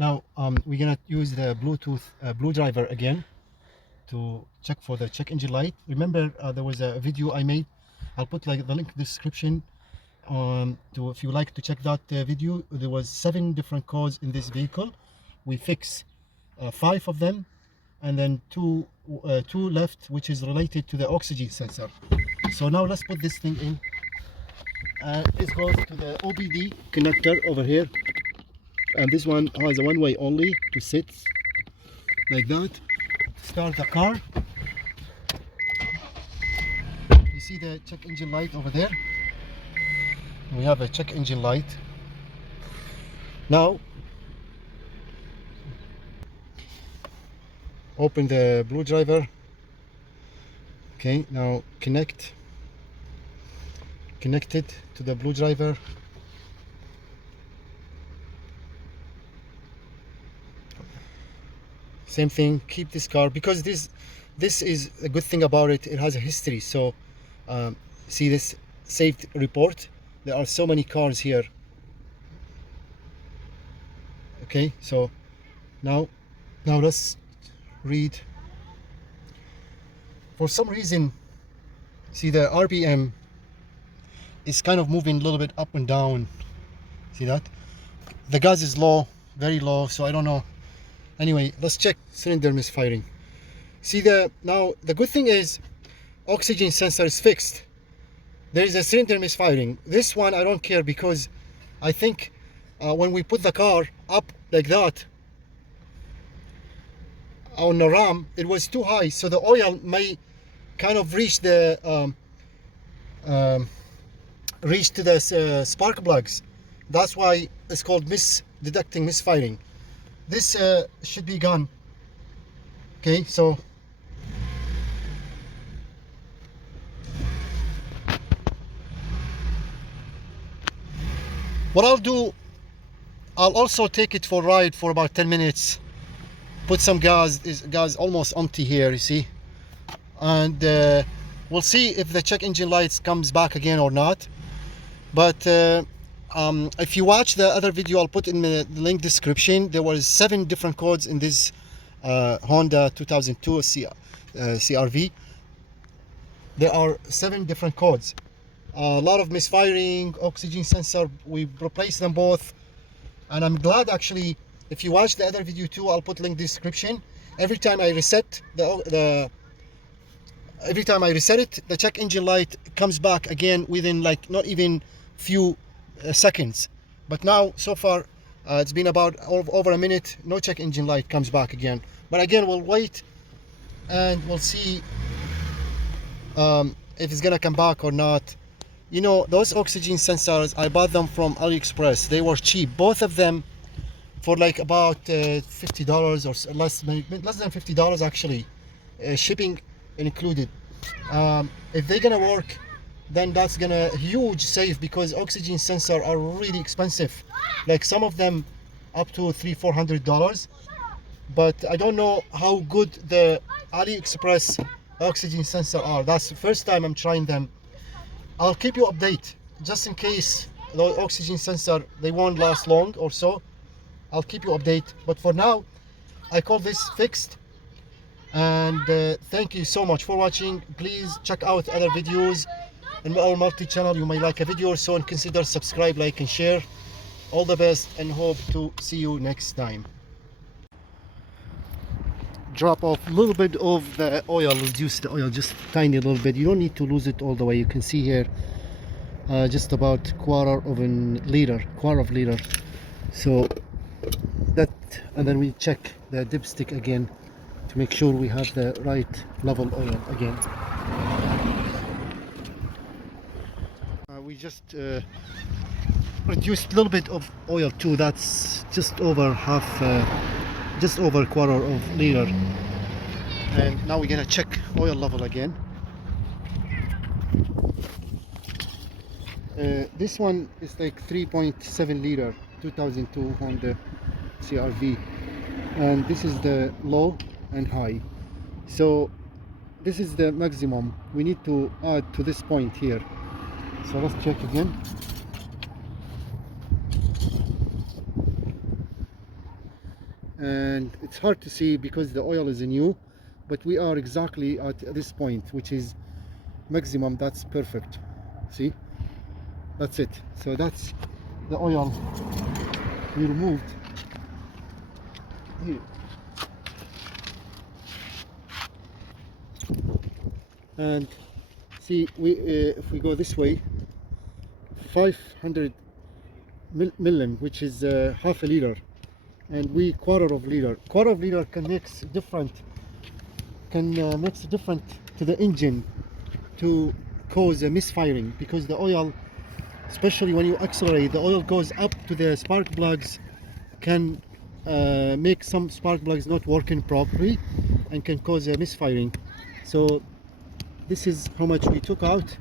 Now we're gonna use the Bluetooth blue driver again to check for the check engine light. Remember there was a video I made. I'll put like the link in the description to if you like to check that video. There was 7 different codes in this vehicle. We fix 5 of them, and then two left, which is related to the oxygen sensor. So now let's put this thing in. It goes to the OBD connector over here, and this one has a one-way only to sit like that. Start the car. You see the check engine light over there? We have a check engine light. Now open the blue driver. Okay, now connect it to the blue driver. Same thing, keep this car, because this is a good thing about it. It has a history. So see this saved report. There are so many cars here. Okay, so now let's read. For some reason, see the RPM is kind of moving a little bit up and down. See that? The gas is low, very low, so I don't know. Anyway, let's check cylinder misfiring. See now the good thing is oxygen sensor is fixed. There is a cylinder misfiring. This one I don't care, because I think when we put the car up like that on the ram, it was too high, so the oil may kind of reach the spark plugs. That's why it's called detecting misfiring. This should be gone. Okay, so what I'll do, I'll also take it for a ride for about 10 minutes. Put some gas. This gas almost empty here, you see, and we'll see if the check engine lights comes back again or not. But if you watch the other video, I'll put in the link description. There was 7 different codes in this Honda 2002 CRV. There are 7 different codes. A lot of misfiring, oxygen sensor. We replaced them both, and I'm glad actually. If you watch the other video too, I'll put link description. Every time I reset every time I reset it, the check engine light comes back again within like not even few seconds. But now so far it's been about over a minute, no check engine light comes back again. But again, we'll wait and we'll see if it's gonna come back or not. You know, those oxygen sensors, I bought them from AliExpress. They were cheap, both of them, for like about $50 or less than $50 actually, shipping included. If they're gonna work, then that's gonna huge save, because oxygen sensor are really expensive, like some of them up to $300-400. But I don't know how good the AliExpress oxygen sensor are. That's the first time I'm trying them. I'll keep you update, just in case the oxygen sensor they won't last long or so. I'll keep you update, but for now I call this fixed. And thank you so much for watching. Please check out other videos in our multi-channel. You may like a video or so, and consider subscribe, like and share. All the best, and hope to see you next time. Drop off a little bit of the oil, reduce the oil just tiny little bit. You don't need to lose it all the way. You can see here just about quarter of a liter. So that, and then we check the dipstick again to make sure we have the right level oil again. We just reduced a little bit of oil too. That's just over just over a quarter of a liter. And now we're gonna check oil level again. This one is like 3.7 liter 2002 Honda CRV, and this is the low and high. So this is the maximum. We need to add to this point here. So let's check again. and it's hard to see because the oil is new, but we are exactly at this point, which is maximum. That's perfect. See, that's it. So that's the oil we removed here. And see, we if we go this way, 500 millim, which is half a liter, and we quarter of liter. Quarter of liter can mix different, mix different to the engine to cause a misfiring, because the oil, especially when you accelerate, the oil goes up to the spark plugs, can make some spark plugs not working properly and can cause a misfiring. So this is how much we took out,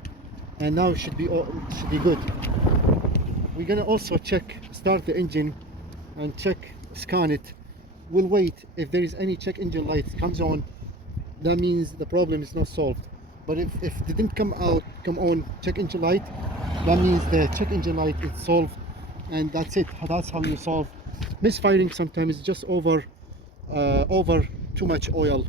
and now it should be good. We're gonna also start the engine and scan it. We'll wait. If there is any check engine light comes on, that means the problem is not solved. But if it didn't come on check engine light, that means the check engine light is solved, and that's it. That's how you solve misfiring. Sometimes just over too much oil